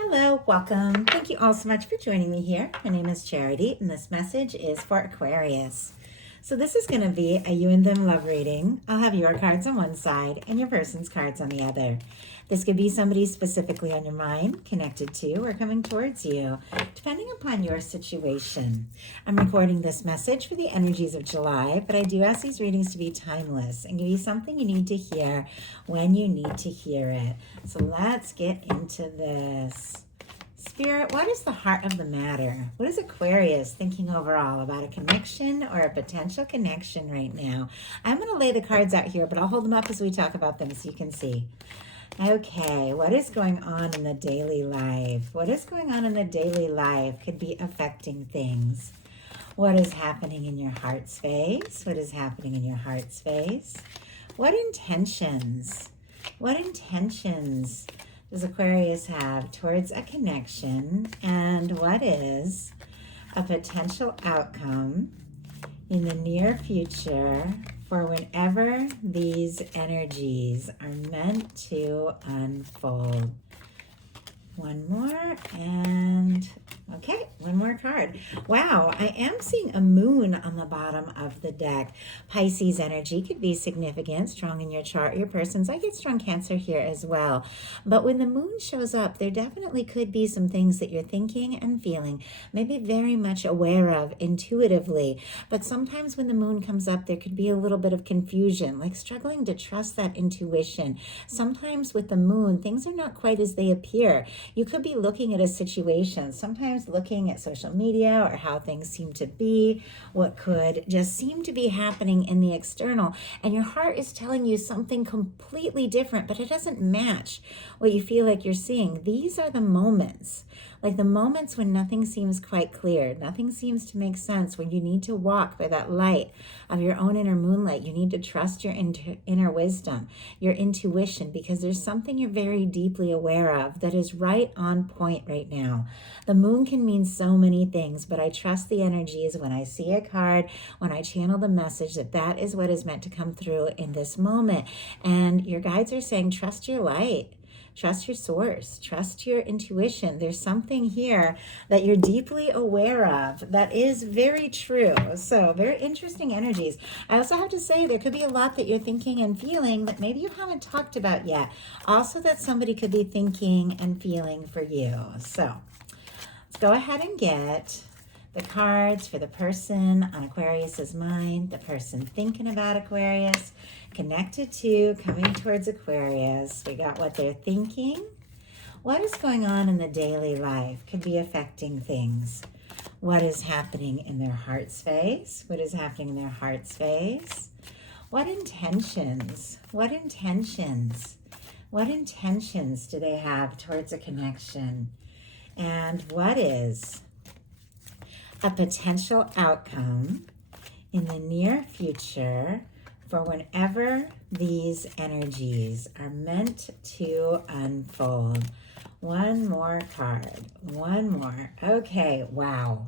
Hello, welcome. Thank you all so much for joining me here. My name is Charity, and this message is for Aquarius. So this is going to be a you and them love reading. I'll have your cards on one side and your person's cards on the other. This could be somebody specifically on your mind, connected to, or coming towards you, depending upon your situation. I'm recording this message for the energies of July, but I do ask these readings to be timeless and give you something you need to hear when you need to hear it. So let's get into this. Spirit, what is the heart of the matter? What is Aquarius thinking overall about a connection or a potential connection right now? I'm going to lay the cards out here, but I'll hold them up as we talk about them so you can see. Okay, what is going on in the daily life? What is going on in the daily life could be affecting things. What is happening in your heart space? What is happening in your heart space? What intentions? What intentions does Aquarius have towards a connection, and what is a potential outcome in the near future for whenever these energies are meant to unfold? One more, and okay, one more card. Wow, I am seeing a moon on the bottom of the deck. Pisces energy could be significant, strong in your chart, your person's. I get strong Cancer here as well. But when the moon shows up, there definitely could be some things that you're thinking and feeling, maybe very much aware of intuitively. But sometimes when the moon comes up, there could be a little bit of confusion, like struggling to trust that intuition. Sometimes with the moon, things are not quite as they appear. You could be looking at a situation, sometimes looking at social media or how things seem to be, what could just seem to be happening in the external, and your heart is telling you something completely different, but it doesn't match what you feel like you're seeing. These are the moments, like the moments when nothing seems quite clear, nothing seems to make sense, when you need to walk by that light of your own inner moonlight. You need to trust your inner wisdom, your intuition, because there's something you're very deeply aware of that is right on point right now. The moon can mean so many things, but I trust the energies when I see a card, when I channel the message, that that is what is meant to come through in this moment. And your guides are saying, trust your light. Trust your source, trust your intuition. There's something here that you're deeply aware of that is very true. So very interesting energies. I also have to say there could be a lot that you're thinking and feeling that maybe you haven't talked about yet. Also that somebody could be thinking and feeling for you. So let's go ahead and get the cards for the person on Aquarius's mind, the person thinking about Aquarius, connected to, coming towards Aquarius. We got what they're thinking. What is going on in the daily life could be affecting things. What is happening in their heart space? What is happening in their heart space? What intentions? What intentions? What intentions do they have towards a connection? And what is a potential outcome in the near future for whenever these energies are meant to unfold? One more card, one more. Okay, wow.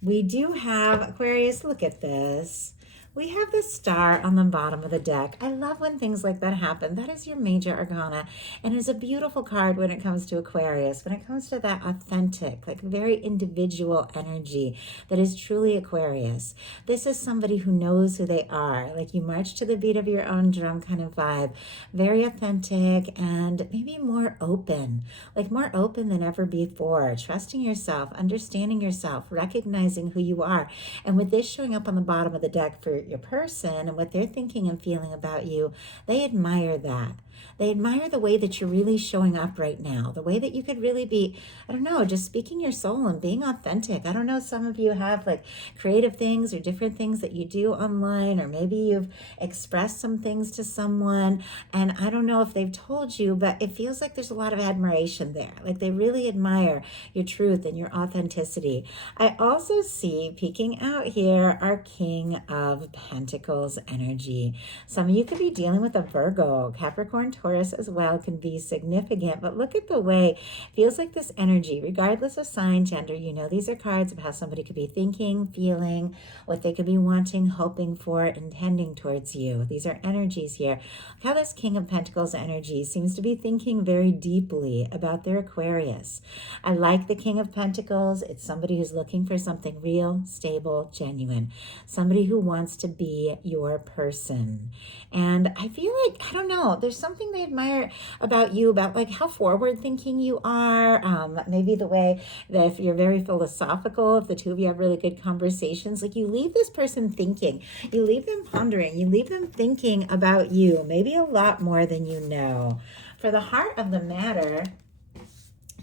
We do have, Aquarius, look at this. We have the star on the bottom of the deck. I love when things like that happen. That is your major arcana, and it's a beautiful card when it comes to Aquarius, when it comes to that authentic, like very individual energy that is truly Aquarius. This is somebody who knows who they are, like you march to the beat of your own drum kind of vibe, very authentic and maybe more open, like more open than ever before, trusting yourself, understanding yourself, recognizing who you are. And with this showing up on the bottom of the deck for your person and what they're thinking and feeling about you, they admire that. They admire the way that you're really showing up right now, the way that you could really be, I don't know, just speaking your soul and being authentic. I don't know, some of you have like creative things or different things that you do online, or maybe you've expressed some things to someone, and I don't know if they've told you, but it feels like there's a lot of admiration there. Like they really admire your truth and your authenticity. I also see peeking out here our King of Pentacles energy. Some of you could be dealing with a Virgo, Capricorn, Capricorn, Taurus as well can be significant. But look at the way it feels like this energy, regardless of sign, gender, you know, these are cards of how somebody could be thinking, feeling, what they could be wanting, hoping for, intending towards you. These are energies here. Look how this King of Pentacles energy seems to be thinking very deeply about their Aquarius. I like the King of Pentacles. It's somebody who's looking for something real, stable, genuine. Somebody who wants to be your person. And I feel like, I don't know, there's something they admire about you, about like how forward thinking you are. Maybe the way that if you're very philosophical, if the two of you have really good conversations, like you leave this person thinking, you leave them pondering, you leave them thinking about you, maybe a lot more than you know. For the heart of the matter,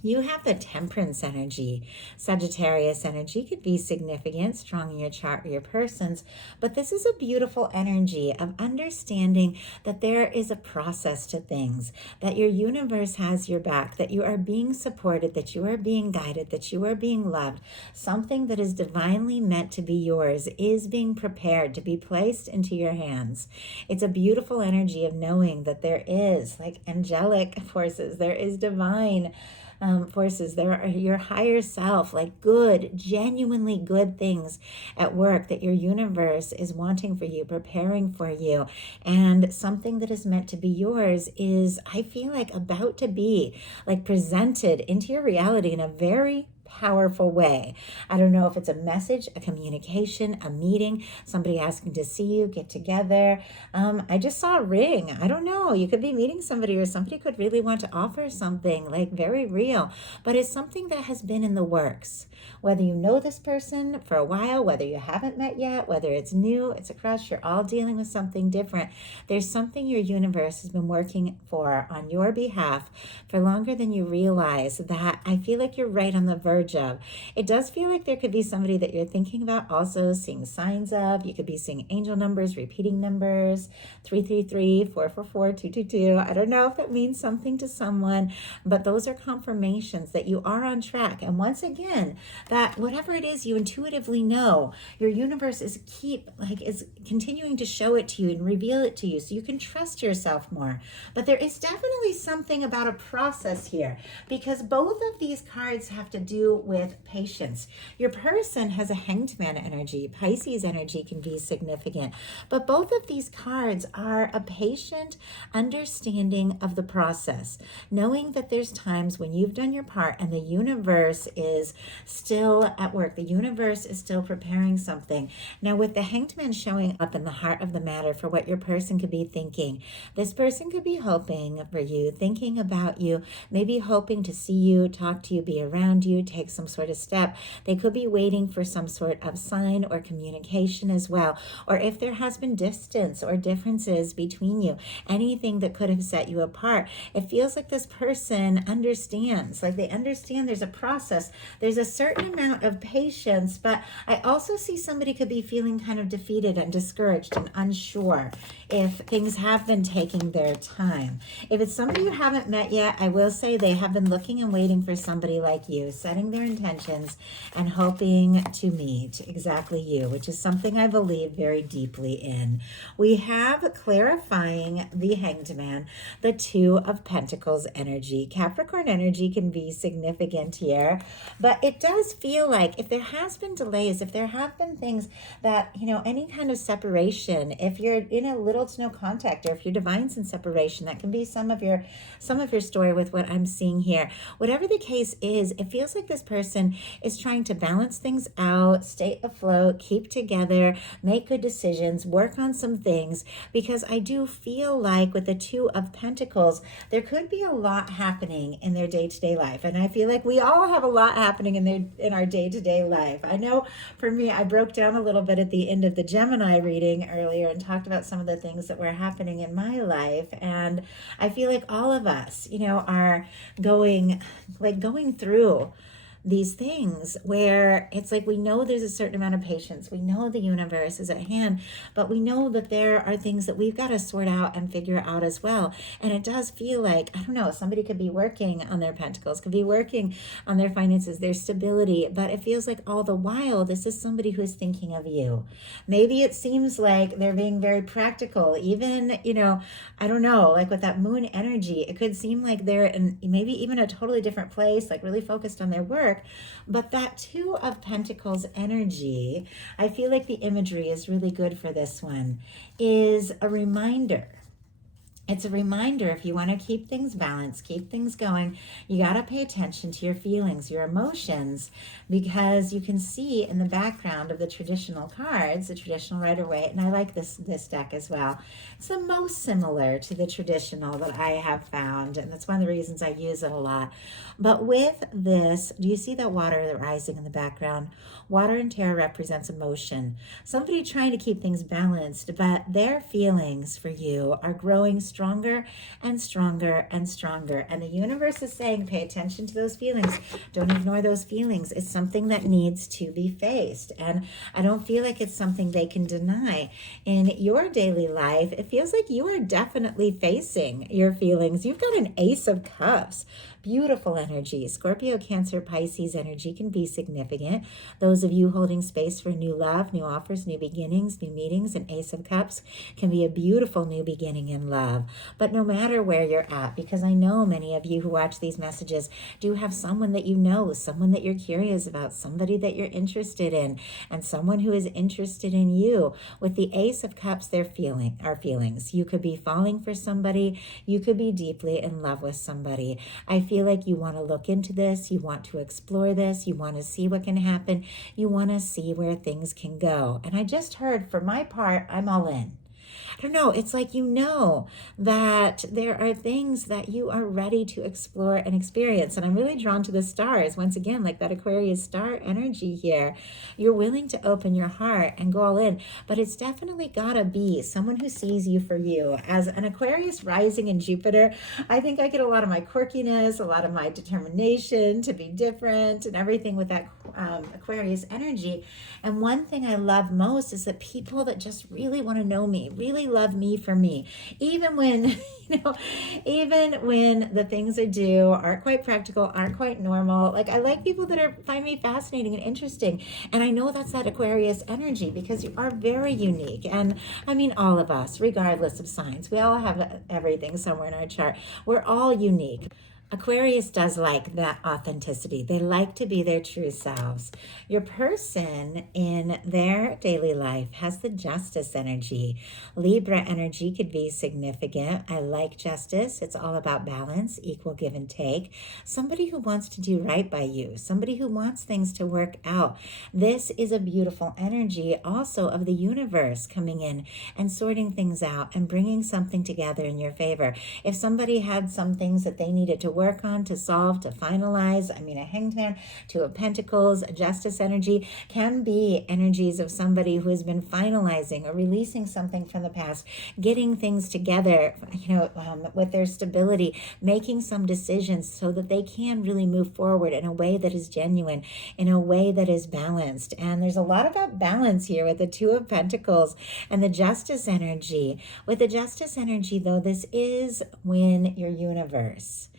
you have the Temperance energy. Sagittarius energy could be significant, strong in your chart or your persons, but this is a beautiful energy of understanding that there is a process to things, that your universe has your back, that you are being supported, that you are being guided, that you are being loved. Something that is divinely meant to be yours is being prepared to be placed into your hands. It's a beautiful energy of knowing that there is like angelic forces, there is divine forces, there are your higher self, like good, genuinely good things at work that your universe is wanting for you, preparing for you. And something that is meant to be yours is, I feel like, about to be like presented into your reality in a very powerful way. I don't know if it's a message, a communication, a meeting, somebody asking to see you, get together. I just saw a ring. I don't know. You could be meeting somebody, or somebody could really want to offer something like very real, but it's something that has been in the works. Whether you know this person for a while, whether you haven't met yet, whether it's new, it's a crush, you're all dealing with something different. There's something your universe has been working for on your behalf for longer than you realize, that I feel like you're right on the verge of. It does feel like there could be somebody that you're thinking about, also seeing signs of. You could be seeing angel numbers, repeating numbers, 333, 444, 222. I don't know if that means something to someone, but those are confirmations that you are on track. And once again, that whatever it is you intuitively know, your universe is continuing to show it to you and reveal it to you, so you can trust yourself more. But there is definitely something about a process here, because both of these cards have to do with patience. Your person has a Hanged Man energy. Pisces energy can be significant, but both of these cards are a patient understanding of the process, knowing that there's times when you've done your part and the universe is still at work. The universe is still preparing something. Now, with the Hanged Man showing up in the heart of the matter for what your person could be thinking, this person could be hoping for you, thinking about you, maybe hoping to see you, talk to you, be around you, take some sort of step. They could be waiting for some sort of sign or communication as well. Or if there has been distance or differences between you, anything that could have set you apart, it feels like this person understands, like they understand there's a process, there's a certain amount of patience. But I also see somebody could be feeling kind of defeated and discouraged and unsure if things have been taking their time. If it's somebody you haven't met yet, I will say they have been looking and waiting for somebody like you, setting their intentions and hoping to meet exactly you, which is something I believe very deeply in. We have clarifying the Hanged Man, the Two of Pentacles energy. Capricorn energy can be significant here, but it does feel like if there has been delays, if there have been things that, any kind of separation, if you're in a little to no contact, or if your divine's in separation, that can be some of your story with what I'm seeing here. Whatever the case is, it feels like this person is trying to balance things out, stay afloat, keep together, make good decisions, work on some things, because I do feel like with the Two of Pentacles, there could be a lot happening in their day-to-day life. And I feel like we all have a lot happening in our day-to-day life. I know for me, I broke down a little bit at the end of the Gemini reading earlier and talked about some of the things that were happening in my life. And I feel like all of us, are going through these things where it's like we know there's a certain amount of patience. We know the universe is at hand, but we know that there are things that we've got to sort out and figure out as well. And it does feel like, I don't know, somebody could be working on their pentacles, could be working on their finances, their stability, but it feels like all the while, this is somebody who is thinking of you. Maybe it seems like they're being very practical, even, I don't know, like with that moon energy, it could seem like they're in maybe even a totally different place, like really focused on their work. But that Two of Pentacles energy, I feel like the imagery is really good for this one, is a reminder. It's a reminder, if you want to keep things balanced, keep things going, you got to pay attention to your feelings, your emotions, because you can see in the background of the traditional cards, the traditional Rider-Waite, and I like this deck as well. It's the most similar to the traditional that I have found, and that's one of the reasons I use it a lot. But with this, do you see that water rising in the background? Water in tarot represents emotion. Somebody trying to keep things balanced, but their feelings for you are growing stronger and stronger and stronger. And the universe is saying, pay attention to those feelings. Don't ignore those feelings. It's something that needs to be faced. And I don't feel like it's something they can deny. In your daily life, it feels like you are definitely facing your feelings. You've got an Ace of Cups. Beautiful energy. Scorpio, Cancer, Pisces energy can be significant. Those of you holding space for new love, new offers, new beginnings, new meetings, and Ace of Cups can be a beautiful new beginning in love. But no matter where you're at, because I know many of you who watch these messages do have someone that you know, someone that you're curious about, somebody that you're interested in, and someone who is interested in you. With the Ace of Cups, they're feelings. You could be falling for somebody. You could be deeply in love with somebody. I feel like you want to look into this, you want to explore this, you want to see what can happen, you want to see where things can go. And I just heard, for my part, I'm all in. I don't know, it's like that there are things that you are ready to explore and experience. And I'm really drawn to the stars, once again, like that Aquarius star energy here. You're willing to open your heart and go all in, but it's definitely gotta be someone who sees you for you. As an Aquarius rising in Jupiter, I think I get a lot of my quirkiness, a lot of my determination to be different and everything with that Aquarius energy. And one thing I love most is that people that just really want to know me, really love me for me, even when even when the things I do aren't quite practical, aren't quite normal. Like, I like people that find me fascinating and interesting, and I know that's that Aquarius energy, because you are very unique. And I mean, all of us, regardless of signs, we all have everything somewhere in our chart. We're all unique. Aquarius does like that authenticity. They like to be their true selves. Your person in their daily life has the Justice energy. Libra energy could be significant. I like justice. It's all about balance, equal give and take. Somebody who wants to do right by you. Somebody who wants things to work out. This is a beautiful energy also of the universe coming in and sorting things out and bringing something together in your favor. If somebody had some things that they needed to work on, to solve, to finalize, I mean, a Hanged Man, Two of Pentacles, a Justice energy can be energies of somebody who has been finalizing or releasing something from the past, getting things together, with their stability, making some decisions so that they can really move forward in a way that is genuine, in a way that is balanced. And there's a lot about balance here with the Two of Pentacles and the Justice energy. With the Justice energy, though, this is when your universe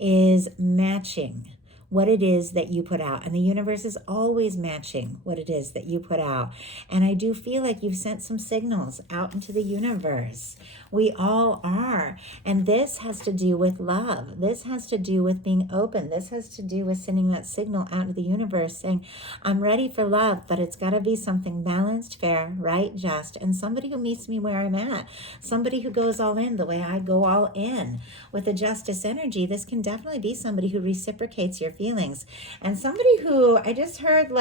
is matching what it is that you put out. And the universe is always matching what it is that you put out. And I do feel like you've sent some signals out into the universe. We all are. And this has to do with love. This has to do with being open. This has to do with sending that signal out into the universe saying, I'm ready for love, but it's got to be something balanced, fair, right, just, and somebody who meets me where I'm at. Somebody who goes all in the way I go all in. With the Justice energy, this can definitely be somebody who reciprocates your feelings. And somebody who I just heard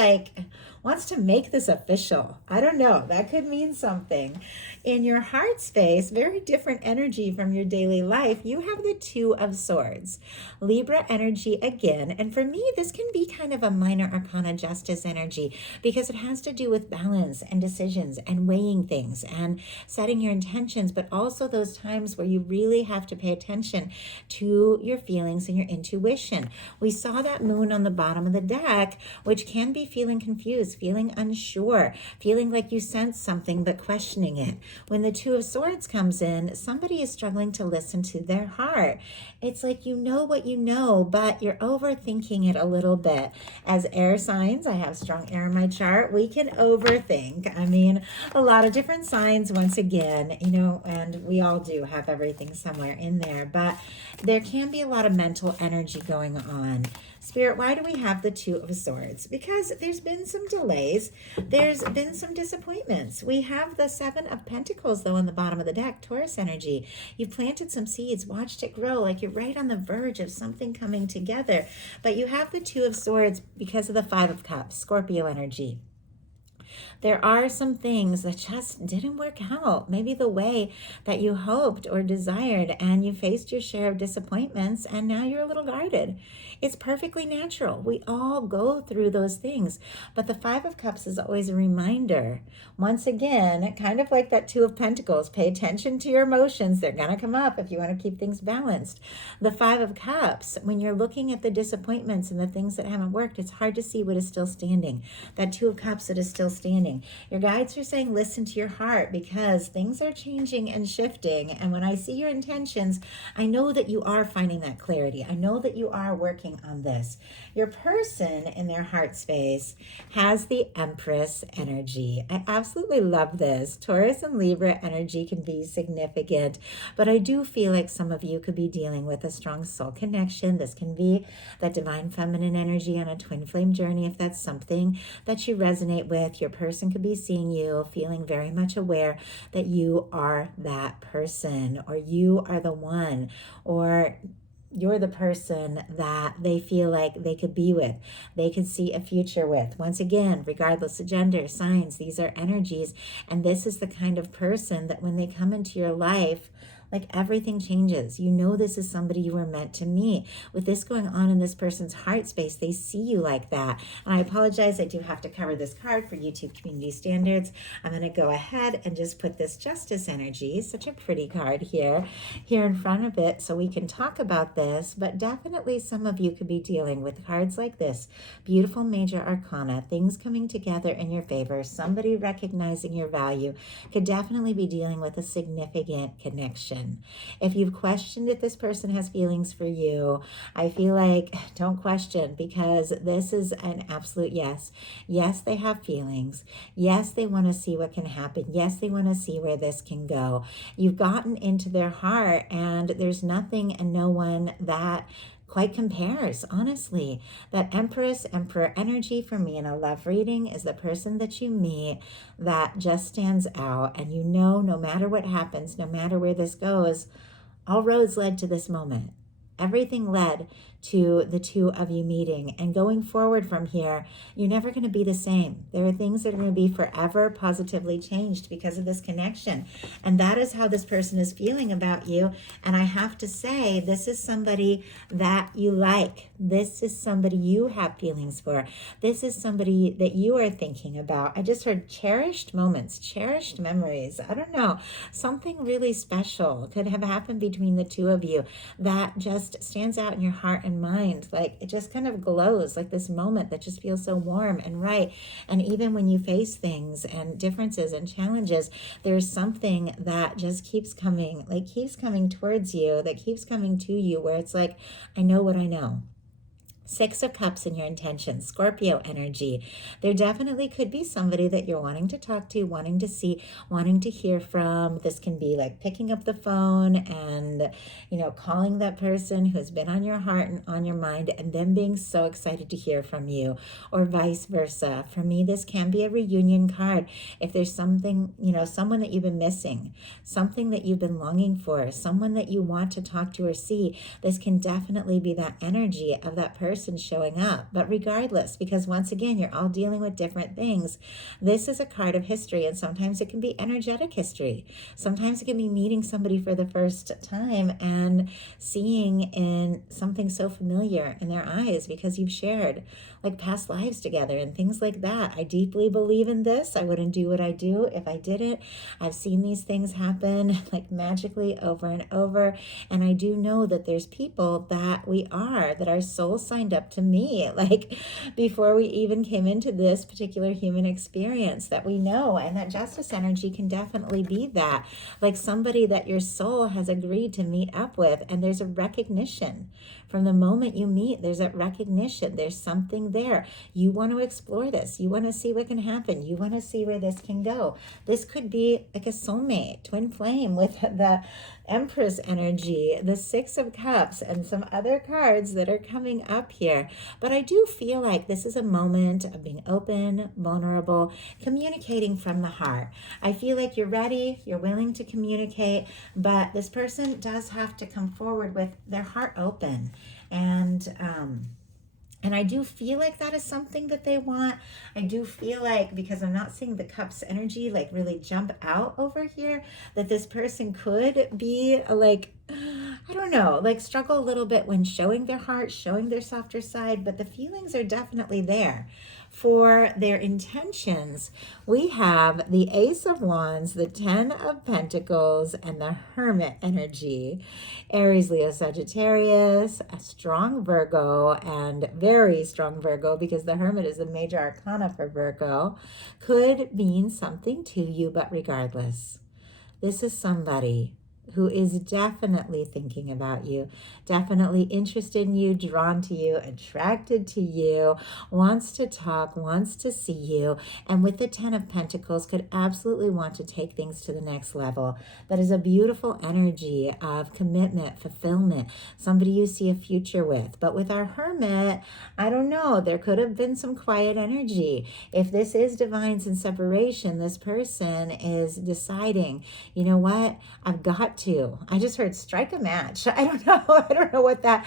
wants to make this official. I don't know. That could mean something. In your heart space, very different energy from your daily life, you have the Two of Swords. Libra energy again. And for me, this can be kind of a minor arcana Justice energy because it has to do with balance and decisions and weighing things and setting your intentions, but also those times where you really have to pay attention to your feelings and your intuition. We saw that moon on the bottom of the deck, which can be feeling confused, feeling unsure, feeling like you sense something but questioning it. When the Two of Swords comes in, somebody is struggling to listen to their heart. It's like you know what you know, but you're overthinking it a little bit. As air signs, I have strong air in my chart, we can overthink. I mean, a lot of different signs, once again, and we all do have everything somewhere in there, but there can be a lot of mental energy going on. Spirit, why do we have the Two of Swords? Because there's been some delays. There's been some disappointments. We have the Seven of Pentacles, though, on the bottom of the deck, Taurus energy. You've planted some seeds, watched it grow, like you're right on the verge of something coming together. But you have the Two of Swords because of the Five of Cups, Scorpio energy. There are some things that just didn't work out, maybe the way that you hoped or desired, and you faced your share of disappointments, and now you're a little guarded. It's perfectly natural. We all go through those things. But the Five of Cups is always a reminder. Once again, kind of like that Two of Pentacles, pay attention to your emotions. They're going to come up if you want to keep things balanced. The Five of Cups, when you're looking at the disappointments and the things that haven't worked, it's hard to see what is still standing. That Two of Cups that is still standing. Your guides are saying, listen to your heart, because things are changing and shifting. And when I see your intentions, I know that you are finding that clarity. I know that you are working on this. Your person in their heart space has the Empress energy. I absolutely love this. Taurus and Libra energy can be significant, but I do feel like some of you could be dealing with a strong soul connection. This can be that divine feminine energy on a twin flame journey. If that's something that you resonate with, your person could be seeing you, feeling very much aware that you are that person, or you are the one, or you're the person that they feel like they could be with, they could see a future with. Once again, regardless of gender, signs, these are energies, and this is the kind of person that when they come into your life, like everything changes. You know this is somebody you were meant to meet. With this going on in this person's heart space, they see you like that. And I apologize, I do have to cover this card for YouTube community standards. I'm going to go ahead and just put this Justice energy, such a pretty card here in front of it, so we can talk about this. But definitely some of you could be dealing with cards like this. Beautiful major arcana, things coming together in your favor, somebody recognizing your value, could definitely be dealing with a significant connection. If you've questioned if this person has feelings for you, I feel like don't question, because this is an absolute yes. Yes, they have feelings. Yes, they want to see what can happen. Yes, they want to see where this can go. You've gotten into their heart, and there's nothing and no one that quite compares, honestly. That Emperor energy for me in a love reading is the person that you meet that just stands out, and no matter what happens, no matter where this goes, all roads led to this moment. Everything led to the two of you meeting, and going forward from here, you're never going to be the same. There are things that are going to be forever positively changed because of this connection, and that is how this person is feeling about you. And I have to say, this is somebody that you like. This is somebody you have feelings for. This is somebody that you are thinking about. I just heard cherished moments, cherished memories. I don't know, something really special could have happened between the two of you that just stands out in your heart and mind. Like it just kind of glows, like this moment that just feels so warm and right. And even when you face things and differences and challenges, there's something that just keeps coming towards you, that keeps coming to you, where it's like, I know what I know. Six of Cups in your intentions, Scorpio energy. There definitely could be somebody that you're wanting to talk to, wanting to see, wanting to hear from. This can be like picking up the phone and, calling that person who's been on your heart and on your mind, and them being so excited to hear from you, or vice versa. For me, this can be a reunion card. If there's something, someone that you've been missing, something that you've been longing for, someone that you want to talk to or see, this can definitely be that energy of that person showing up. But regardless, because once again, you're all dealing with different things, this is a card of history, and sometimes it can be energetic history. Sometimes it can be meeting somebody for the first time and seeing in something so familiar in their eyes because you've shared like past lives together and things like that. I deeply believe in this. I wouldn't do what I do if I didn't. I've seen these things happen like magically over and over, and I do know that there's people that our soul sign lined up to me, like before we even came into this particular human experience that we know. And that justice energy can definitely be that, like somebody that your soul has agreed to meet up with. And there's a recognition from the moment you meet. There's that recognition. There's something there. You want to explore this. You want to see what can happen. You want to see where this can go. This could be like a soulmate, twin flame with the Empress energy, the Six of Cups, and some other cards that are coming up here. But I do feel like this is a moment of being open, vulnerable, communicating from the heart. I feel like you're ready, you're willing to communicate, but this person does have to come forward with their heart open. And I do feel like that is something that they want. I do feel like, because I'm not seeing the cups energy like really jump out over here, that this person could be like, I don't know, like struggle a little bit when showing their heart, showing their softer side, but the feelings are definitely there. For their intentions, we have the Ace of Wands, the Ten of Pentacles, and the Hermit energy. Aries, Leo, Sagittarius, a strong Virgo, and very strong Virgo, because the Hermit is the major arcana for Virgo, could mean something to you, but regardless, this is somebody who is definitely thinking about you, definitely interested in you, drawn to you, attracted to you, wants to talk, wants to see you, and with the Ten of Pentacles could absolutely want to take things to the next level. That is a beautiful energy of commitment, fulfillment, somebody you see a future with. But with our Hermit, I don't know, there could have been some quiet energy. If this is divines in separation, this person is deciding, you know what, I've got to. I just heard strike a match. I don't know. I don't know what that,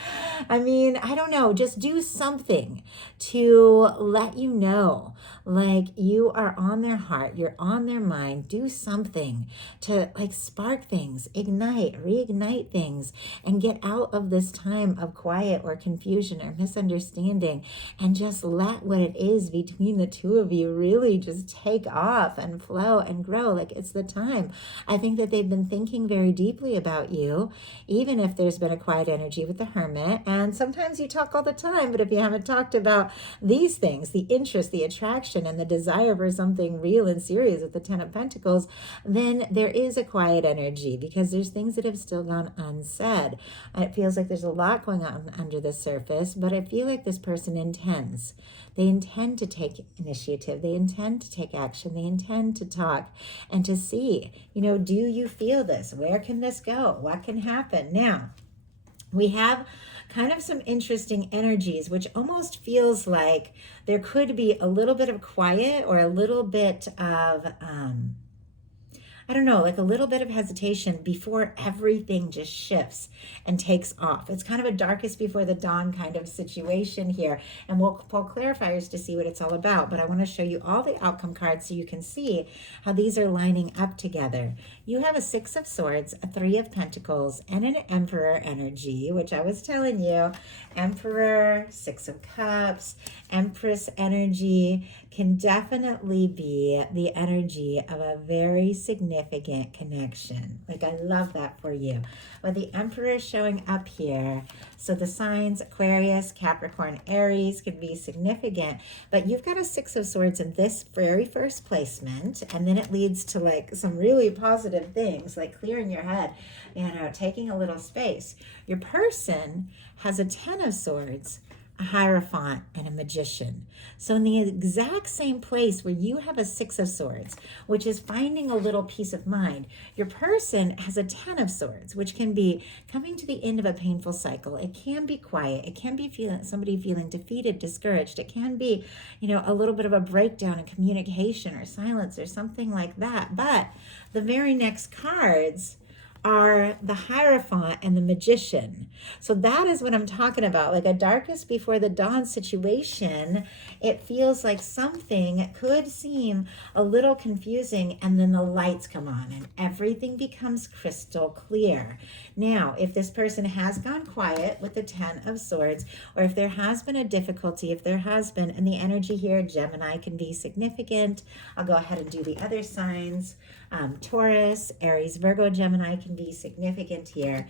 I mean, I don't know. Just do something to let you know, like you are on their heart, you're on their mind. Do something to like spark things, ignite, reignite things, and get out of this time of quiet or confusion or misunderstanding, and just let what it is between the two of you really just take off and flow and grow. Like it's the time. I think that they've been thinking very deeply about you, even if there's been a quiet energy with the Hermit. And sometimes you talk all the time, but if you haven't talked about these things, the interest, the attraction, and the desire for something real and serious with the Ten of Pentacles, then there is a quiet energy because there's things that have still gone unsaid. And it feels like there's a lot going on under the surface, but I feel like this person intends. They intend to take initiative. They intend to take action. They intend to talk and to see, you know, do you feel this? Where can this go? What can happen? Now, we have kind of some interesting energies, which almost feels like there could be a little bit of quiet or a little bit of, I don't know, like a little bit of hesitation before everything just shifts and takes off. It's kind of a darkest before the dawn kind of situation here. And we'll pull clarifiers to see what it's all about. But I want to show you all the outcome cards so you can see how these are lining up together. You have a Six of Swords, a Three of Pentacles, and an Emperor energy, which I was telling you. Emperor, Six of Cups, Empress energy can definitely be the energy of a very significant connection. Like, I love that for you. But the Emperor is showing up here. So the signs Aquarius, Capricorn, Aries could be significant. But you've got a Six of Swords in this very first placement. And then it leads to like some really positive things, like clearing your head, you know, taking a little space. Your person has a Ten of Swords, a Hierophant, and a Magician. So in the exact same place where you have a Six of Swords, which is finding a little peace of mind, your person has a Ten of Swords, which can be coming to the end of a painful cycle. It can be quiet. It can be somebody feeling defeated, discouraged. It can be, you know, a little bit of a breakdown in communication or silence or something like that. But the very next cards are the Hierophant and the Magician. So that is what I'm talking about, like a darkest before the dawn situation. It feels like something could seem a little confusing, and then the lights come on and everything becomes crystal clear. Now, if this person has gone quiet with the Ten of Swords, or if there has been a difficulty, if there has been, and the energy here, Gemini can be significant. I'll go ahead and do the other signs. Taurus, Aries, Virgo, Gemini can be significant here.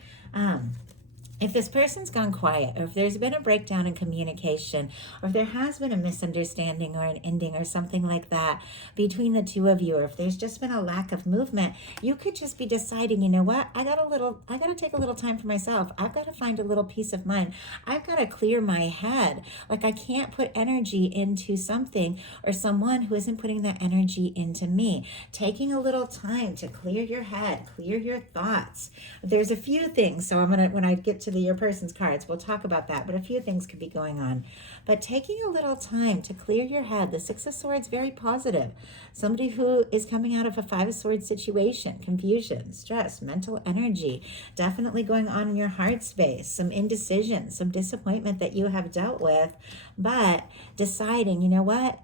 if this person's gone quiet, or if there's been a breakdown in communication, or if there has been a misunderstanding or an ending or something like that between the two of you, or if there's just been a lack of movement, you could just be deciding, you know what, I got to take a little time for myself. I've got to find a little peace of mind. I've got to clear my head. Like, I can't put energy into something or someone who isn't putting that energy into me. Taking a little time to clear your head, clear your thoughts. There's a few things, so when I get to your person's cards, we'll talk about that, but a few things could be going on. But taking a little time to clear your head. The Six of Swords, very positive. Somebody who is coming out of a Five of Swords situation, confusion, stress, mental energy, definitely going on in your heart space, some indecision, some disappointment that you have dealt with, but deciding, you know what?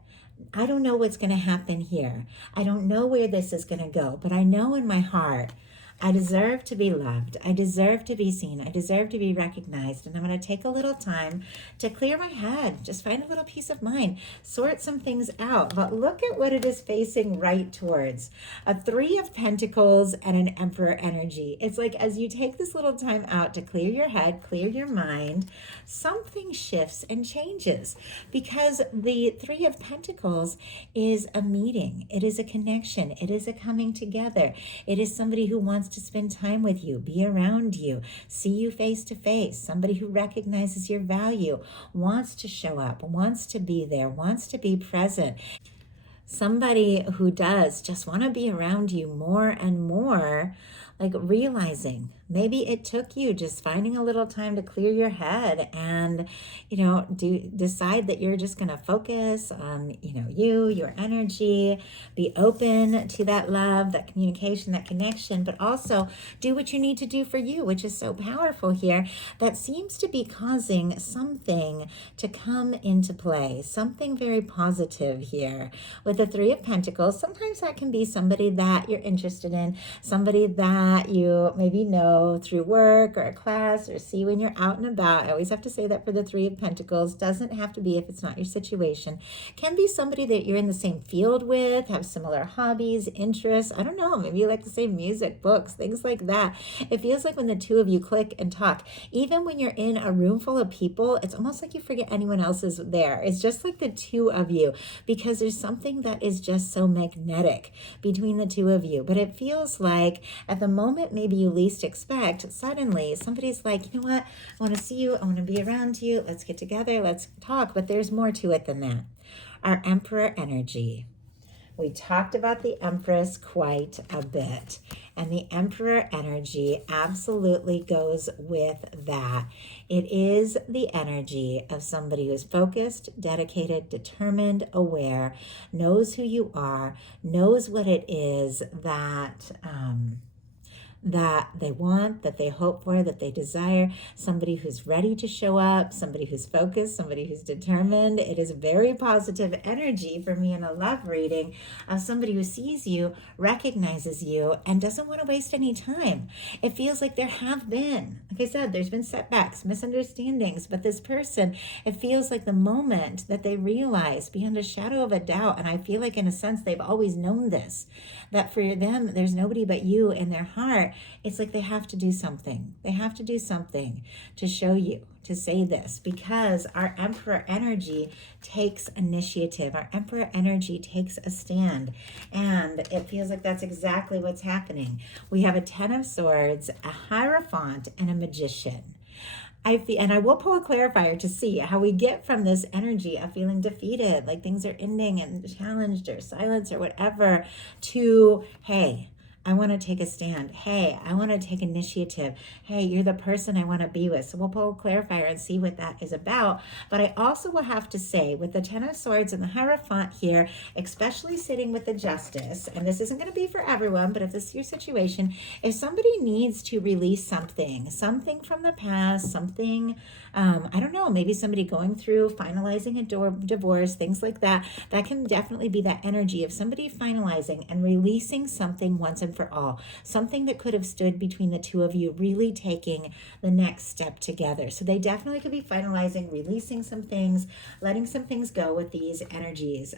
I don't know what's going to happen here. I don't know where this is going to go, but I know in my heart I deserve to be loved. I deserve to be seen. I deserve to be recognized. And I'm going to take a little time to clear my head, just find a little peace of mind, sort some things out. But look at what it is facing right towards. A Three of Pentacles and an Emperor energy. It's like as you take this little time out to clear your head, clear your mind, something shifts and changes, because the Three of Pentacles is a meeting. It is a connection. It is a coming together. It is somebody who wants to spend time with you, be around you, see you face to face, somebody who recognizes your value, wants to show up, wants to be there, wants to be present. Somebody who does just want to be around you more and more, like realizing maybe it took you just finding a little time to clear your head and, decide that you're just going to focus on, your energy, be open to that love, that communication, that connection, but also do what you need to do for you, which is so powerful here. That seems to be causing something to come into play, something very positive here. With the Three of Pentacles, sometimes that can be somebody that you're interested in, somebody that you maybe know through work or a class or see when you're out and about. I always have to say that for the Three of Pentacles. Doesn't have to be if it's not your situation. Can be somebody that you're in the same field with, have similar hobbies, interests. I don't know, maybe you like the same music, books, things like that. It feels like when the two of you click and talk, even when you're in a room full of people, it's almost like you forget anyone else is there. It's just like the two of you, because there's something that is just so magnetic between the two of you. But it feels like at the moment maybe you least expect, suddenly somebody's like, you know what, I want to see you, I want to be around you, let's get together, let's talk. But there's more to it than that. Our Emperor energy. We talked about the Empress quite a bit, and the Emperor energy absolutely goes with that. It is the energy of somebody who is focused, dedicated, determined, aware, knows who you are, knows what it is that they want, that they hope for, that they desire. Somebody who's ready to show up, somebody who's focused, somebody who's determined. It is very positive energy for me in a love reading of somebody who sees you, recognizes you, and doesn't want to waste any time. It feels like there have been, like I said, there's been setbacks, misunderstandings, but this person, it feels like the moment that they realize beyond a shadow of a doubt, and I feel like in a sense they've always known this, that for them, there's nobody but you in their heart. It's like they have to do something. They have to do something to show you, to say this, because our Emperor energy takes initiative. Our Emperor energy takes a stand. And it feels like that's exactly what's happening. We have a Ten of Swords, a Hierophant, and a Magician. And I will pull a clarifier to see how we get from this energy of feeling defeated, like things are ending and challenged or silenced or whatever, to, hey, I want to take a stand. Hey, I want to take initiative. Hey, you're the person I want to be with. So we'll pull a clarifier and see what that is about. But I also will have to say, with the Ten of Swords and the Hierophant here, especially sitting with the Justice, and this isn't going to be for everyone, but if this is your situation, if somebody needs to release something from the past, something, I don't know, maybe somebody going through finalizing a divorce, things like that, that can definitely be that energy of somebody finalizing and releasing something once and for all, something that could have stood between the two of you, really taking the next step together. So they definitely could be finalizing, releasing some things, letting some things go with these energies.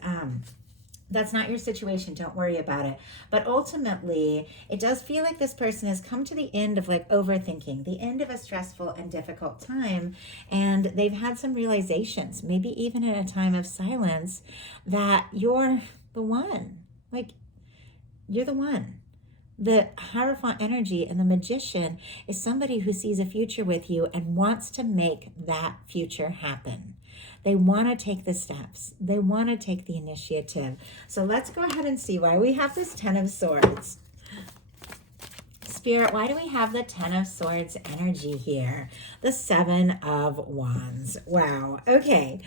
That's not your situation. Don't worry about it. But ultimately, it does feel like this person has come to the end of like overthinking, the end of a stressful and difficult time. And they've had some realizations, maybe even in a time of silence, that you're the one. Like, you're the one. The Hierophant energy and the Magician is somebody who sees a future with you and wants to make that future happen. They want to take the steps. They want to take the initiative. So let's go ahead and see why we have this Ten of Swords. Spirit, why do we have the Ten of Swords energy here? The Seven of Wands. Wow. Okay.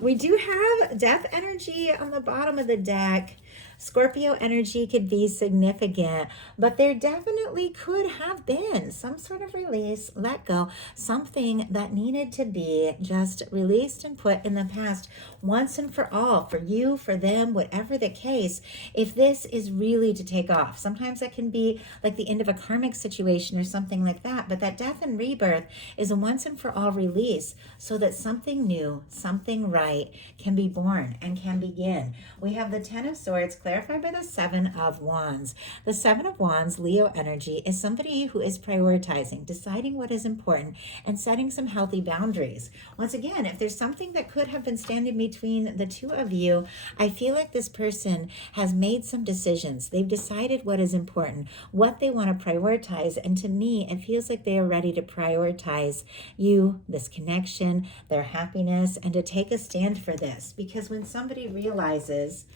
We do have death energy on the bottom of the deck. Scorpio energy could be significant, but there definitely could have been some sort of release, let go, something that needed to be just released and put in the past once and for all, for you, for them, whatever the case. If this is really to take off, sometimes that can be like the end of a karmic situation or something like that, but that death and rebirth is a once and for all release so that something new, something right can be born and can begin. We have the Ten of Swords clarified by the Seven of Wands. The Seven of Wands, Leo energy, is somebody who is prioritizing, deciding what is important, and setting some healthy boundaries. Once again, if there's something that could have been standing between the two of you, I feel like this person has made some decisions. They've decided what is important, what they want to prioritize, and to me, it feels like they are ready to prioritize you, this connection, their happiness, and to take a stand for this. Because when somebody realizes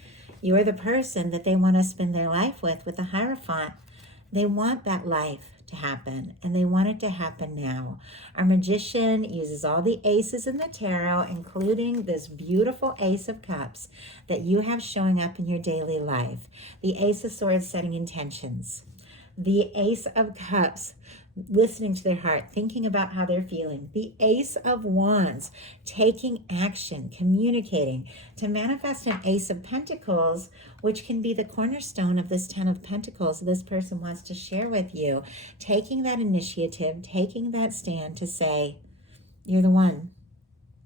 you are the person that they want to spend their life with the Hierophant, they want that life to happen, and they want it to happen now. Our Magician uses all the aces in the tarot, including this beautiful Ace of Cups that you have showing up in your daily life. The Ace of Swords, setting intentions. The Ace of Cups, listening to their heart, thinking about how they're feeling. The Ace of Wands, taking action, communicating. To manifest an Ace of Pentacles, which can be the cornerstone of this Ten of Pentacles this person wants to share with you, taking that initiative, taking that stand to say, you're the one.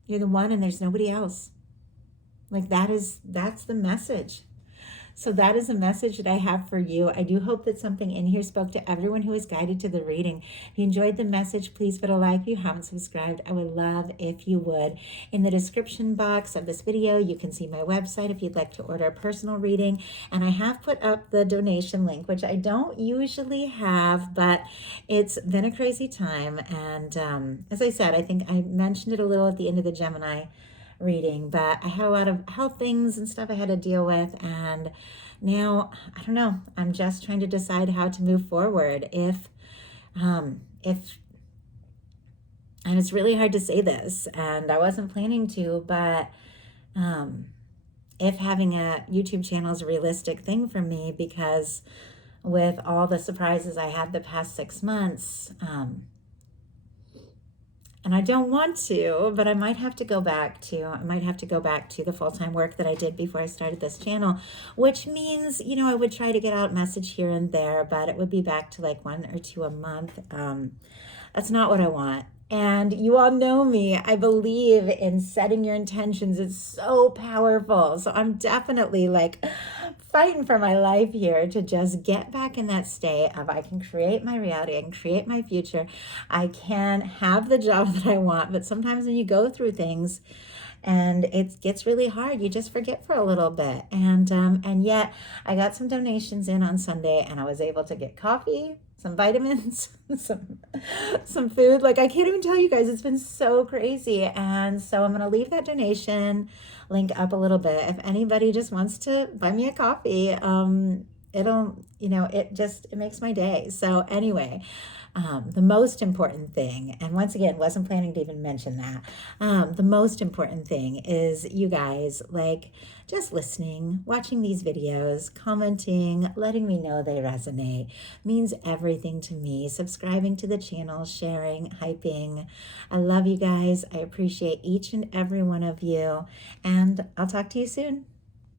You're the one and there's nobody else. Like that's the message. So that is a message that I have for you. I do hope that something in here spoke to everyone who is guided to the reading. If you enjoyed the message, please put a like. If you haven't subscribed, I would love if you would. In the description box of this video, you can see my website if you'd like to order a personal reading. And I have put up the donation link, which I don't usually have, but it's been a crazy time. And as I said, I think I mentioned it a little at the end of the Gemini reading, but I had a lot of health things and stuff I had to deal with, and now I don't know, I'm just trying to decide how to move forward. If and it's really hard to say this, and I wasn't planning to, but if having a YouTube channel is a realistic thing for me, because with all the surprises I had the past 6 months, and I don't want to, but I might have to go back to the full-time work that I did before I started this channel, which means, you know, I would try to get out message here and there, but it would be back to like 1 or 2 a month. That's not what I want. And you all know me. I believe in setting your intentions. It's so powerful. So I'm definitely like fighting for my life here to just get back in that state of I can create my reality, I can create my future, I can have the job that I want. But sometimes when you go through things and it gets really hard, you just forget for a little bit. And yet I got some donations in on Sunday, and I was able to get coffee, some vitamins, some food. Like, I can't even tell you guys, it's been so crazy. And so I'm going to leave that donation link up a little bit. If anybody just wants to buy me a coffee, it'll, you know, it makes my day. So anyway, the most important thing, and once again, wasn't planning to even mention that, the most important thing is you guys, like, just listening, watching these videos, commenting, letting me know they resonate, means everything to me. Subscribing to the channel, sharing, hyping. I love you guys. I appreciate each and every one of you, and I'll talk to you soon.